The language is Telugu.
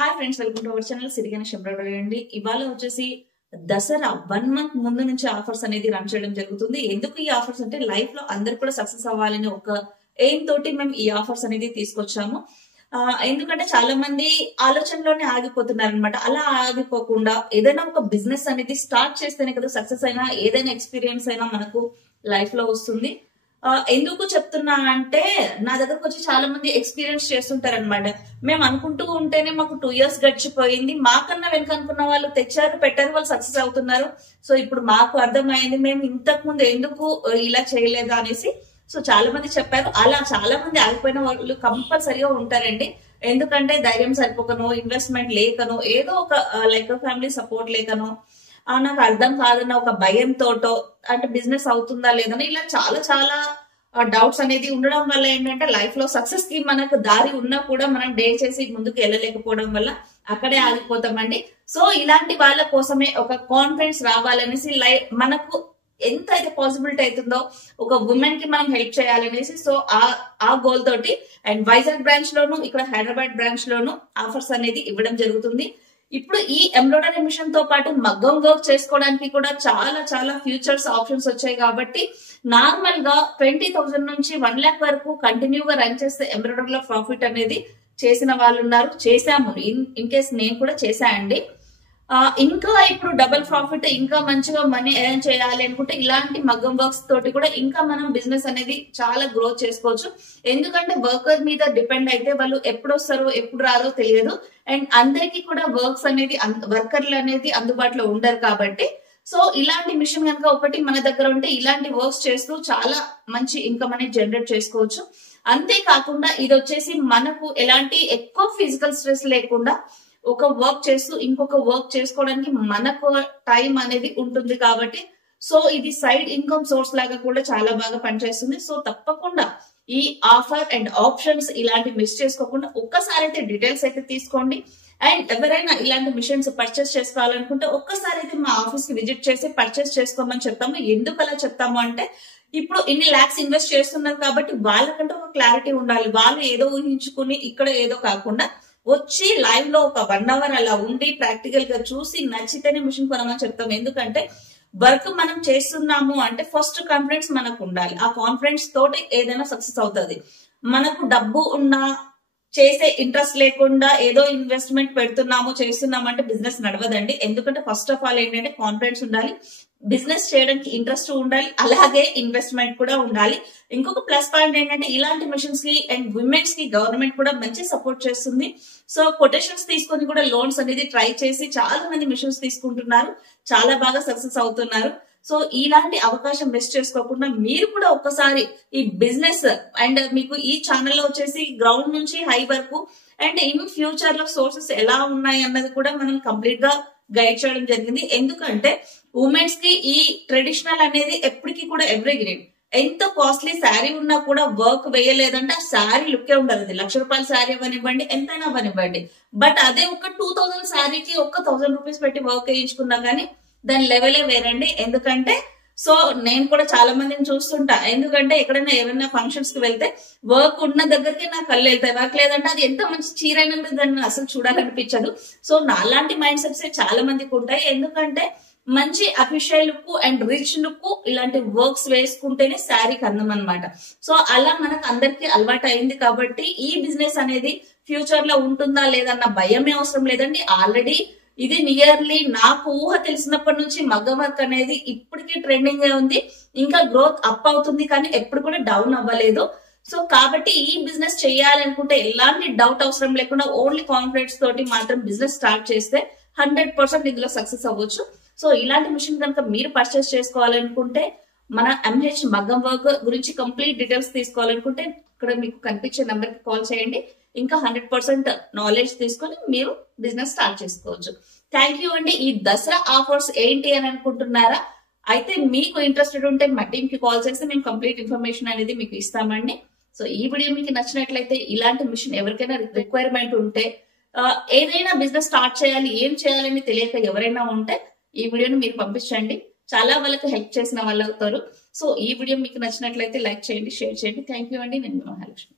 Hi friends, welcome to our channel Siriganesh embroidery అండి. ఇవాళ వచ్చేసి దసరా 1 మంత్ ముందు నుంచి ఆఫర్స్ అనేది రన్ చేయడం జరుగుతుంది. ఎందుకు ఈ ఆఫర్స్ అంటే లైఫ్ లో అందరు కూడా సక్సెస్ అవ్వాలని ఒక ఎయిమ్ తోటి మేము ఈ ఆఫర్స్ అనేది తీసుకొచ్చాము. ఎందుకంటే చాలా మంది ఆలోచనలోనే ఆగిపోతున్నారు అనమాట. అలా ఆగిపోకుండా ఏదైనా ఒక బిజినెస్ అనేది స్టార్ట్ చేస్తేనే కదా సక్సెస్ అయినా ఏదైనా ఎక్స్పీరియన్స్ అయినా మనకు లైఫ్ లో వస్తుంది. ఎందుకు చెప్తున్నా అంటే నా దగ్గరకు వచ్చి చాలా మంది ఎక్స్పీరియన్స్ చేస్తుంటారు అనమాట. మేము అనుకుంటూ ఉంటేనే మాకు 2 years గడిచిపోయింది, మాకన్నా వెనక అనుకున్న వాళ్ళు తెచ్చారు పెట్టారు, వాళ్ళు సక్సెస్ అవుతున్నారు. సో ఇప్పుడు మాకు అర్థమైంది మేము ఇంతకు ముందు ఎందుకు ఇలా చేయలేదు అనేసి. సో చాలా మంది చెప్పారు. అలా చాలా మంది ఆగిపోయిన వాళ్ళు కంపల్సరిగా ఉంటారండి. ఎందుకంటే ధైర్యం సరిపోకనో, ఇన్వెస్ట్మెంట్ లేకనో, ఏదో ఒక లైక్ ఫ్యామిలీ సపోర్ట్ లేకనో, నాకు అర్థం కాదన్న ఒక భయంతోటో, అంటే బిజినెస్ అవుతుందా లేదని ఇలా చాలా చాలా డౌట్స్ అనేది ఉండడం వల్ల ఏంటంటే లైఫ్ లో సక్సెస్ కి మనకు దారి ఉన్నా కూడా మనం డే చేసి ముందుకు వెళ్ళలేకపోవడం వల్ల అక్కడే ఆగిపోతామండి. సో ఇలాంటి వాళ్ళ కోసమే ఒక కాన్ఫిడెన్స్ రావాలనేసి మనకు ఎంత అయితే పాసిబిలిటీ అవుతుందో ఒక ఉమెన్ కి మనం హెల్ప్ చేయాలనేసి సో ఆ గోల్ తోటి అండ్ వైజాగ్ బ్రాంచ్ లోను ఇక్కడ హైదరాబాద్ బ్రాంచ్ లోను ఆఫర్స్ అనేది ఇవ్వడం జరుగుతుంది. ఇప్పుడు ఈ ఎంబ్రాయిడరీ మిషన్ తో పాటు మగ్గం వర్క్ చేసుకోవడానికి కూడా చాలా చాలా ఫ్యూచర్స్ ఆప్షన్స్ వచ్చాయి. కాబట్టి నార్మల్ గా 20,000 నుంచి 1 lakh వరకు కంటిన్యూగా రన్ చేస్తే ఎంబ్రాయిడరీలో ప్రాఫిట్ అనేది చేసిన వాళ్ళు ఉన్నారు. చేశాము, ఇన్ కేస్ నేను కూడా చేశానండి. ఇంకా ఇప్పుడు డబుల్ ప్రాఫిట్, ఇంకా మంచిగా మనీ ఎర్న్ చేయాలి అనుకుంటే ఇలాంటి మగ్గం వర్క్స్ తోటి కూడా ఇంకా మనం బిజినెస్ అనేది చాలా గ్రోత్ చేసుకోవచ్చు. ఎందుకంటే వర్కర్ మీద డిపెండ్ అయితే వాళ్ళు ఎప్పుడు వస్తారో ఎప్పుడు రారో తెలియదు. అండ్ అందరికీ కూడా వర్క్స్ అనేది వర్కర్లు అనేది అందుబాటులో ఉండరు. కాబట్టి సో ఇలాంటి మిషన్ కనుక ఒకటి మన దగ్గర ఉంటే ఇలాంటి వర్క్స్ చేస్తూ చాలా మంచి ఇన్కమ్ అనేది జనరేట్ చేసుకోవచ్చు. అంతేకాకుండా ఇది వచ్చేసి మనకు ఎలాంటి ఎక్కువ ఫిజికల్ స్ట్రెస్ లేకుండా ఒక వర్క్ చేస్తూ ఇంకొక వర్క్ చేసుకోవడానికి మనకు టైం అనేది ఉంటుంది. కాబట్టి సో ఇది సైడ్ ఇన్కమ్ సోర్స్ లాగా కూడా చాలా బాగా పనిచేస్తుంది. సో తప్పకుండా ఈ ఆఫర్ అండ్ ఆప్షన్స్ ఇలాంటి మిస్ చేసుకోకుండా ఒక్కసారి అయితే డీటెయిల్స్ అయితే తీసుకోండి. అండ్ ఎవరైనా ఇలాంటి మిషన్స్ పర్చేస్ చేసుకోవాలనుకుంటే ఒక్కసారి అయితే మా ఆఫీస్ కి విజిట్ చేసి పర్చేస్ చేసుకోమని చెప్తాము. ఎందుకు అలా చెప్తాము అంటే ఇప్పుడు ఇన్ని లాక్స్ ఇన్వెస్ట్ చేస్తున్నారు కాబట్టి వాళ్ళకంటే ఒక క్లారిటీ ఉండాలి. వాళ్ళు ఏదో ఊహించుకుని ఇక్కడ ఏదో కాకుండా వచ్చి లైవ్ లో ఒక 1 hour అలా ఉండి ప్రాక్టికల్ గా చూసి నచ్చితేనే మిషన్ కొనమని చెప్తాం. ఎందుకంటే వర్క్ మనం చేస్తున్నాము అంటే ఫస్ట్ కాన్ఫిడెన్స్ మనకు ఉండాలి. ఆ కాన్ఫిడెన్స్ తోటి ఏదైనా సక్సెస్ అవుతుంది. మనకు డబ్బు ఉన్నా చేసే ఇంట్రెస్ట్ లేకుండా ఏదో ఇన్వెస్ట్మెంట్ పెడుతున్నాము చేస్తున్నాము అంటే బిజినెస్ నడవదండి. ఎందుకంటే ఫస్ట్ ఆఫ్ ఆల్ ఏంటంటే కాన్ఫిడెన్స్ ఉండాలి, బిజినెస్ చేయడానికి ఇంట్రెస్ట్ ఉండాలి, అలాగే ఇన్వెస్ట్మెంట్ కూడా ఉండాలి. ఇంకొక ప్లస్ పాయింట్ ఏంటంటే ఇలాంటి మిషన్స్ కి అండ్ విమెన్స్ కి గవర్నమెంట్ కూడా మంచి సపోర్ట్ చేస్తుంది. సో కొటేషన్స్ తీసుకొని కూడా లోన్స్ అనేది ట్రై చేసి చాలా మంది మిషన్స్ తీసుకుంటున్నారు, చాలా బాగా సక్సెస్ అవుతున్నారు. సో ఇలాంటి అవకాశం మిస్ చేసుకోకుండా మీరు కూడా ఒక్కసారి ఈ బిజినెస్ అండ్ మీకు ఈ ఛానల్లో వచ్చేసి గ్రౌండ్ నుంచి హై వరకు అండ్ ఇన్ ఫ్యూచర్ లో సోర్సెస్ ఎలా ఉన్నాయి అన్నది కూడా మనం కంప్లీట్ గా గైడ్ చేయడం జరిగింది. ఎందుకంటే ఉమెన్స్ కి ఈ ట్రెడిషనల్ అనేది ఎప్పటికీ కూడా ఎవ్రీ గ్రీన్. ఎంత కాస్ట్లీ శారీ ఉన్నా కూడా వర్క్ వేయలేదంటే ఆ శారీ లుక్కే ఉండదు. అది 1,00,000 రూపాయల శారీ అవనివ్వండి, ఎంతైనా అవనివ్వండి. బట్ అదే ఒక 2,000 శారీకి 1,000 రూపీస్ పెట్టి వర్క్ వేయించుకున్నా గానీ దాని లెవెలే వేరండి. ఎందుకంటే సో నేను కూడా చాలా మందిని చూస్తుంటా. ఎందుకంటే ఎక్కడైనా ఏమైనా ఫంక్షన్స్ కి వెళ్తే వర్క్ ఉన్న దగ్గరికి నా కళ్ళు వెళ్తాయి. వర్క్ లేదంటే అది ఎంత మంచి చీర అయినా దాన్ని అసలు చూడాలనిపించదు. సో నాలాంటి మైండ్ సెట్స్ చాలా మందికి ఉంటాయి. ఎందుకంటే మంచి official look and rich look ఇలాంటి వర్క్స్ వేసుకుంటేనే శారీకి అందం అనమాట. సో అలా మనకు అందరికి అలవాటు అయింది. కాబట్టి ఈ బిజినెస్ అనేది ఫ్యూచర్ లో ఉంటుందా లేదన్న భయమే అవసరం లేదండి. ఆల్రెడీ ఇది నియర్లీ నాకు ఊహ తెలిసినప్పటి నుంచి మగ్గం వర్క్ అనేది ఇప్పటికీ ట్రెండింగ్ ఉంది. ఇంకా గ్రోత్ అప్ అవుతుంది కానీ ఎప్పుడు కూడా డౌన్ అవ్వలేదు. సో కాబట్టి ఈ బిజినెస్ చేయాలనుకుంటే ఎలాంటి డౌట్ అవసరం లేకుండా ఓన్లీ కాన్ఫిడెన్స్ తోటి మాత్రం బిజినెస్ స్టార్ట్ చేస్తే 100% ఇందులో సక్సెస్ అవ్వచ్చు. సో ఇలాంటి మిషన్ కనుక మీరు పర్చేస్ చేసుకోవాలనుకుంటే మన ఎంహెచ్ మగ్గం వర్క్ గురించి కంప్లీట్ డీటెయిల్స్ తీసుకోవాలనుకుంటే ఇక్కడ మీకు కనిపించే నెంబర్ కి కాల్ చేయండి. ఇంకా 100% నాలెడ్జ్ తీసుకొని మీరు బిజినెస్ స్టార్ట్ చేసుకోవచ్చు. థ్యాంక్ యూ అండి. ఈ దసరా ఆఫర్స్ ఏంటి అని అనుకుంటున్నారా? అయితే మీకు ఇంట్రెస్టెడ్ ఉంటే మా టీమ్ కి కాల్ చేస్తే మేము కంప్లీట్ ఇన్ఫర్మేషన్ అనేది మీకు ఇస్తామండి. సో ఈ వీడియో మీకు నచ్చినట్లయితే ఇలాంటి మిషన్ ఎవరికైనా రిక్వైర్మెంట్ ఉంటే ఏదైనా బిజినెస్ స్టార్ట్ చేయాలి ఏం చేయాలని తెలియక ఎవరైనా ఉంటే ఈ వీడియోని మీరు పంపించండి. చాలా వాళ్ళకి హెల్ప్ చేసిన వాళ్ళు అవుతారు. సో ఈ వీడియో మీకు నచ్చినట్లయితే లైక్ చేయండి, షేర్ చేయండి. థ్యాంక్ యూ అండి. నేను మహాలక్ష్మి.